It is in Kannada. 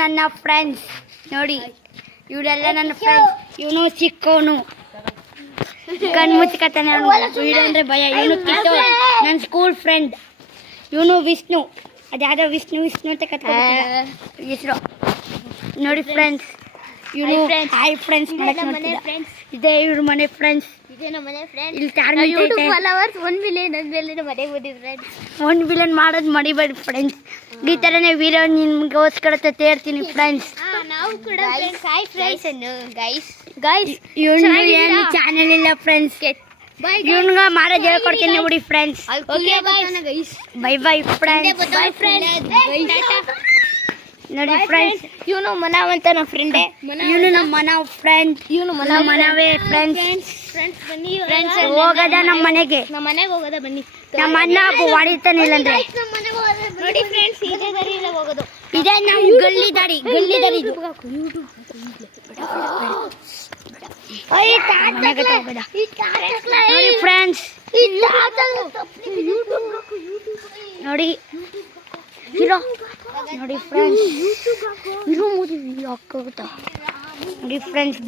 ನನ್ನ ಫ್ರೆಂಡ್ಸ್ ನೋಡಿ, ಇವರೆಲ್ಲ ನನ್ನ ಫ್ರೆಂಡ್ಸ್. ಇವನು ಚಿಕ್ಕವನು, ಕಣ್ಣು ಮುಚ್ಕತಾನೆ, ವಿಡಿಯೋ ಅಂದರೆ ಭಯ. ಇವನು ಕಿತ್ತೋ ನನ್ನ ಸ್ಕೂಲ್ ಫ್ರೆಂಡ್. ಇವನು ವಿಷ್ಣು, ಅದ್ಯಾವುದೋ ವಿಷ್ಣು ಅಂತ ಕತ್ಕೊಂಡು ಹೆಸರು ನೋಡಿ ಫ್ರೆಂಡ್ಸ್. ಇವನು ಹಾಯ್ ಫ್ರೆಂಡ್ಸ್ ಇದೇ ಇವ್ರ ಮನೆ ಫ್ರೆಂಡ್ಸ್. ಇಲ್ಲಿ 1 ಮಿಲಿಯನ್ ಮಾಡೋದು ಮಡಿಬೇಡಿ ಫ್ರೆಂಡ್ಸ್. ಈ ಥರನೇ ವಿಡಿಯೋ ನಿಮ್ಗೋಸ್ಕರ ತರ್ತೀನಿ ಫ್ರೆಂಡ್ಸ್. ಇವನು ಏನು ಚಾನಲ್ ಇಲ್ಲ ಫ್ರೆಂಡ್ಸ್. ಇವನ್ಗ ಮಾಡೋದು ಹೇಳ್ಕೊಡ್ತೀನಿ ನೋಡಿ ಫ್ರೆಂಡ್ಸ್. Bye bye friends. ನೋಡಿ ಫ್ರೆಂಡ್ಸ್, ಇವನು ಮನಾವ್ ಅಂತ ನಮ್ಮ ಫ್ರೆಂಡೇ. ಇವನು ನಮ್ಮ ಮನಾವ್ ಫ್ರೆಂಡ್. ಇವನು ಮನಾವೇ ಫ್ರೆಂಡ್ಸ್. ಹೋಗದ ನಮ್ಮ ಮನೆಗೆ ಹೋಗೋದ ಬನ್ನಿ. ನಮ್ಮ ಅಣ್ಣ ಹೊಡಿತಾನೆ ಇಲ್ಲಂದ್ರೆ ನೋಡಿ ಫ್ರೆಂಡ್ಸ್, ಇದೇ ದಾರಿಯಿಂದ ಹೋಗೋದು. ಇದೇ ನಮ್ಮ ಗಲ್ಲಿ ದಾರಿ ಇದು. ನೋಡಿ ಫ್ರೆಂಡ್ಸ್, ನೋಡಿ ಹೀರೋ ನೋಡಿ ಫ್ರೆಂಡ್ಸ್, ನೋಡಿ ಫ್ರೆಂಡ್ಸ್.